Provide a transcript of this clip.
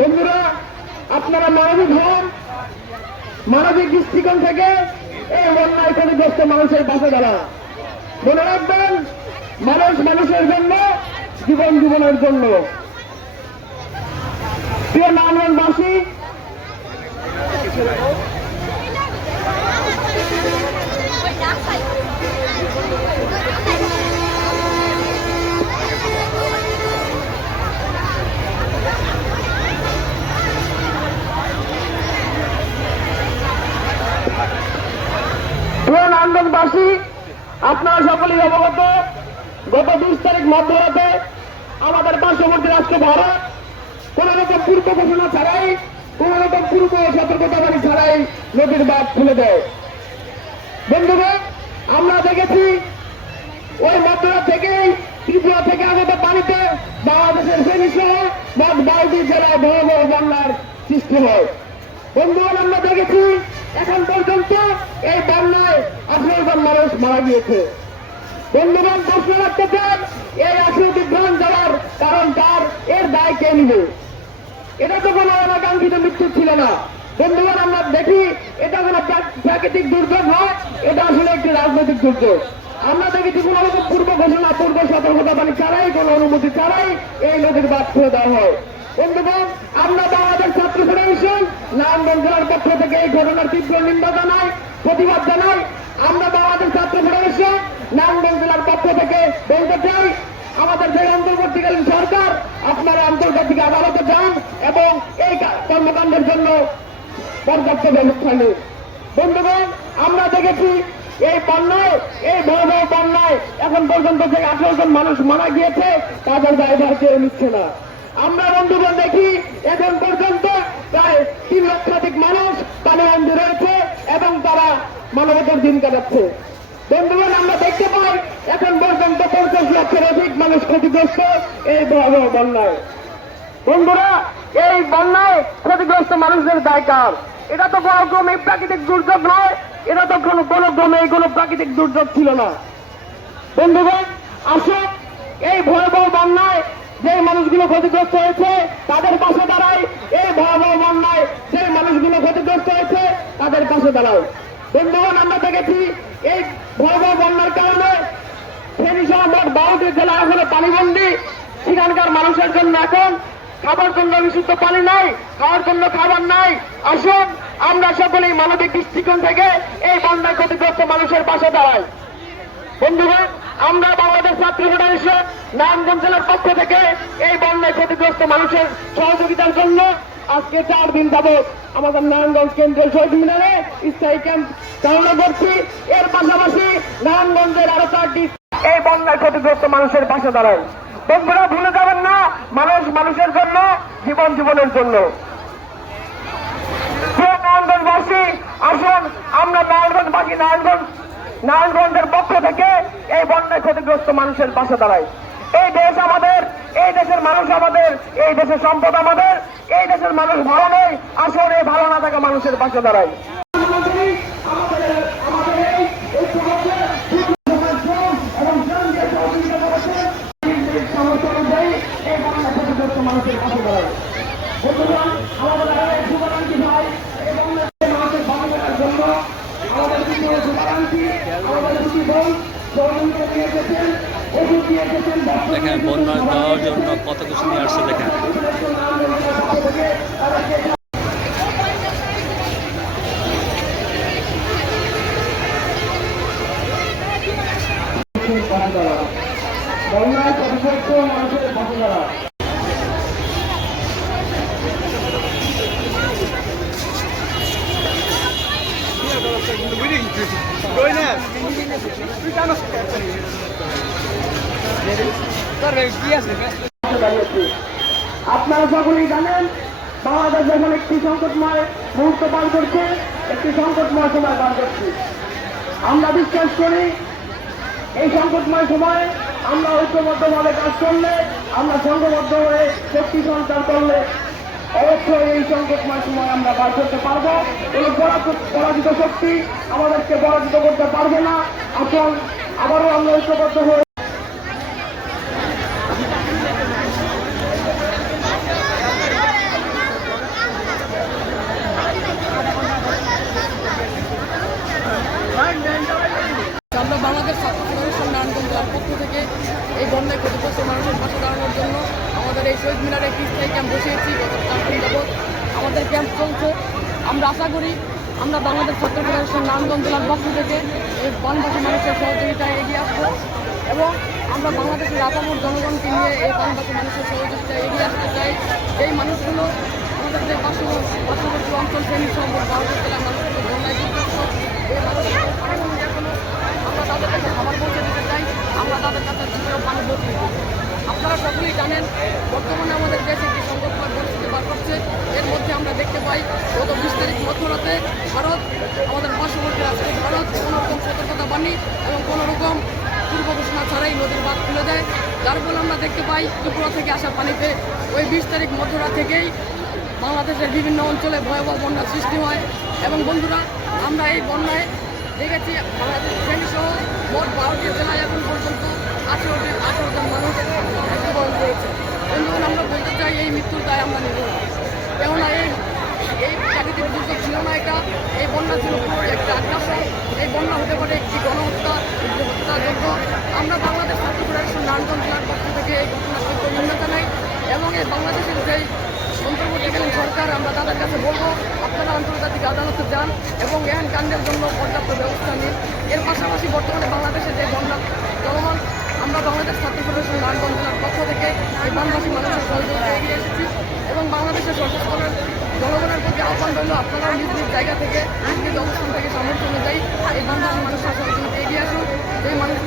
বন্ধুরা, আপনারা মানবী হন, মানবিক দৃষ্টিকোণ থেকে এই অন্যায় ক্ষতিগ্রস্ত মানুষের পাশে দাঁড়া মনে রাখবেন, মানুষ মানুষের জন্য, জীবন জীবনের জন্য। প্রিয় নারায়ণবাসী প্রিয় নারায়ণবাসী আপনারা সকলেই অবগত গত বিশ তারিখ মধ্যরাতে আমাদের পার্শ্ববর্তী রাষ্ট্র ভারত, কোন রকম পূর্ব ঘোষণা ছাড়াই, কোন রকম পূর্ব সতর্কতাকারী ছাড়াই নদীর বাঁধ খুলে দেয়। বন্ধুগণ, আমরা দেখেছি ওই মধ্যরাত থেকেই ত্রিপুরা থেকে আগত পানিতে বাংলাদেশের ফেনী সহ মোট বারোটি জেলায় বড় বন্যার সৃষ্টি হয়। বন্ধুগণ, আমরা দেখেছি এখন পর্যন্ত এই বন্যায় আঠারো জন মানুষ মারা গিয়েছে। বন্ধুগণ, প্রশ্ন রাখতে চান এই আসল বিভ্রান্ত যাওয়ার কারণ তার, এর দায় কে নিবে? এটা তো কোনো অনাকাঙ্ক্ষিত মৃত্যু ছিল না। বন্ধুগণ, আমরা দেখি, এটা কোনো প্রাকৃতিক দুর্যোগ নয়, এটা আসলে একটি রাজনৈতিক দুর্যোগ। আমরা দেখেছি কোন রকম পূর্ব ঘোষণা, পূর্ব সতর্কতা বাণী ছাড়াই, কোন অনুমতি ছাড়াই এই নদীর বাদ খুলে দেওয়া হয়। বন্ধুগণ, আমরা বাংলাদেশ ছাত্র ফেডারেশন নারায়ণগঞ্জ জেলার পক্ষ থেকে এই ঘটনার তীব্র নিন্দা জানাই, প্রতিবাদ জানাই। আমরা বাংলাদেশ ছাত্র ফেডারেশন নারায়ণগঞ্জ জেলার পক্ষ থেকে বলতে চাই আমাদের যে অন্তর্বর্তীকালীন সরকার, আপনারা আন্তর্জাতিক আদালতে যান এবং এই কর্মকাণ্ডের জন্য পর্যাপ্ত ব্যবস্থা নিন। বন্ধুগণ, আমরা দেখেছি এই বন্যায় এই বড় বন্যায় এখন পর্যন্ত যে আঠারো জন মানুষ মারা গিয়েছে, তাদের দায়ভার কেউ নিচ্ছে না। আমরা বন্ধুগণ দেখি, এখন পর্যন্ত প্রায় তিন লক্ষাধিক মানুষ পানি অন্ধ রয়েছে এবং তারা মানবতার দিন কাটাচ্ছে। বন্ধুগণ, আমরা দেখতে পাই এখন পর্যন্ত পঞ্চাশ লক্ষের অধিক মানুষ ক্ষতিগ্রস্ত এই ভয়াবহ বন্যায়। বন্ধুরা, এই বন্যায় ক্ষতিগ্রস্ত মানুষদের দায় কার? এটা তো কোনো ক্রমে প্রাকৃতিক দুর্যোগ নয়, এটা তো কোনো কোনো ক্রমে কোনো প্রাকৃতিক দুর্যোগ ছিল না। বন্ধুগণ, আসুন, এই ভয়াবহ বন্যায় যে মানুষগুলো ক্ষতিগ্রস্ত হয়েছে, তাদের পাশে দাঁড়ায় এই ভয়াবহ বন্যায় যে মানুষগুলো ক্ষতিগ্রস্ত হয়েছে, তাদের পাশে দাঁড়ায় বন্ধুগণ আমরা দেখেছি, এই ভয়াবহ বন্যার কারণে ফেনী সহ বারোটি জেলা এখনও পানিবন্দী। সেখানকার মানুষের জন্য এখন খাবার জন্য বিশুদ্ধ পানি নাই, খাওয়ার জন্য খাবার নাই। আসুন, আমরা সকলেই মানবিক দৃষ্টিকোণ থেকে এই বন্যায় ক্ষতিগ্রস্ত মানুষের পাশে দাঁড়াই। বন্ধুগণ, আমরা বাংলাদেশ ছাত্র ফেডারেশন নারায়ণগঞ্জ জেলার পক্ষ থেকে এই বন্যায় ক্ষতিগ্রস্ত মানুষের সহযোগিতার জন্য আজকে চার দিন যাবৎ আমাদের নারায়ণগঞ্জ কেন্দ্রীয় শহীদ মিনারে স্থায়ী ক্যাম্প চালনা করছি। এর পাশাপাশি নারায়ণগঞ্জের আরও চারটি এই বন্যায় ক্ষতিগ্রস্ত মানুষের পাশে দাঁড়ায় বন্ধুরা, ভুলে যাবেন না, মানুষ মানুষের জন্য, জীবন জীবনের জন্য। নারায়ণগঞ্জবাসী, আসুন, আমরা নারায়ণগঞ্জবাসী নারায়ণগঞ্জ নারায়ণগঞ্জের পক্ষ থেকে এই বন্যায় ক্ষতিগ্রস্ত মানুষের পাশে দাঁড়াই। এই দেশ আমাদের দেশের মানুষ আমাদের, এই দেশের সম্পদ আমাদের, এই দেশের মানুষ ভালো নয় আসলে ভালো না থাকা মানুষের পাশে বন্ধুরা আমাদের আমাদের দিয়ে এসেছেন দেখেন বন্যা দেওয়ার জন্য কত কিছু নিয়ে আসছে দেখেন বন্যায় ক্ষতিগ্রস্ত মানুষের দাঁড়া দাঁড়িয়েছি। আপনারা সকলেই জানেন, বাংলাদেশ এখন একটি সংকটময় মুহূর্ত পার করছে, একটি সংকটময় সময় পার করছে। আমরা বিশ্বাস করি, এই সংকটময় সময়ে আমরা ঐক্যবদ্ধভাবে কাজ করলে, আমরা সংঘবদ্ধ হয়ে শক্তি সঞ্চার করলে অবশ্যই এই সংকটময় সময় আমরা পার করতে পারব। পরাজিত- পরাজিত শক্তি আমাদেরকে পরাজিত করতে পারবে না। আসল আবারও আমরা ঐক্যবদ্ধ হয়ে রয়েছি গত চার দিন যাবৎ আমাদের ক্যাম্প চলছে। আমরা আশা করি আমরা বাংলাদেশ ছাত্র ফেডারেশন নারায়ণগঞ্জ জেলার পক্ষ থেকে এই বনবাসী মানুষের সহযোগিতায় এগিয়ে আসব এবং আমরা বাংলাদেশের আপামর জনগণকে নিয়ে এই বনবাসী মানুষের সহযোগিতায় এগিয়ে আসতে চাই। এই মানুষগুলো আমাদের যে পার্শ্ববর্তী অঞ্চল ফেনী সম্পর্ক ভারতের জেলার মানুষগুলো বন্যায় এই মানুষগুলো আমরা তাদের কাছে খাবার পৌঁছে দিতে চাই। আমরা তাদের কাছে পানি ভর্তি দিই। আপনারা সকলেই জানেন, বর্তমানে আমাদের দেশ একটি সংকটময় পরিস্থিতি বার করছে এর মধ্যে আমরা দেখতে পাই গত বিশ তারিখ মধ্যরাতে ভারত আমাদের পার্শ্ববর্তী রাষ্ট্র ভারত কোনো রকম সতর্কতা বাণী এবং কোনো রকম পূর্ব ঘোষণা ছাড়াই নদীর বাঁধ খুলে দেয় যার ফলে আমরা দেখতে পাই ত্রিপুরা থেকে আসা পানিতে। ওই বিশ তারিখ মধ্যরাত থেকেই বাংলাদেশের বিভিন্ন অঞ্চলে ভয়াবহ বন্যার সৃষ্টি হয়। এবং বন্ধুরা, আমরা এই বন্যায় দেখেছি বাংলাদেশ সহ মোট বারোটি জেলায় এখন পর্যন্ত আঠেরোটি আঠেরো জন মানুষ মৃত্যুবরণ করেছে। বন্ধুগণ, আমরা বলতে চাই এই মৃত্যুর দায় আমরা নেব কেননা এই এই প্রাকৃতিক দুর্যোগ ছিল না এটা, এই বন্যা ছিল পুরো একটা আগ্রাসন। এই বন্যা হতে পারে একটি গণহত্যা হত্যাযোগ্য আমরা বাংলাদেশ ছাত্র ফেডারেশন নারায়ণগঞ্জ জেলার পক্ষ থেকে এই ঘটনার তীব্র নিন্দা জানাই এবং এই বাংলাদেশের যেই অন্তর্বর্তীকালীন সরকার, আমরা তাদের কাছে বলব, আপনারা আন্তর্জাতিক আদালতে যান এবং এহেন কাণ্ডের জন্য পর্যাপ্ত ব্যবস্থা নিন। এর পাশাপাশি বর্তমানে বাংলাদেশে যে বন্যা চলমান, আমরা বাংলাদেশ ছাত্র ফেডারেশন নারায়ণগঞ্জ জেলার পক্ষ থেকে এই বনবাসী মানুষের সহযোগিতা এগিয়ে এসেছি এবং বাংলাদেশের সশস্ত্রের জনগণের প্রতি আহ্বান রইল, আপনারা নিজ নিজ জায়গা থেকে নিজ নিজ অবস্থান থেকে সামর্থ্য অনুযায়ী এই বনবাসী মানুষের সহযোগিতা এগিয়ে আসুন। এই পরিবারগুলো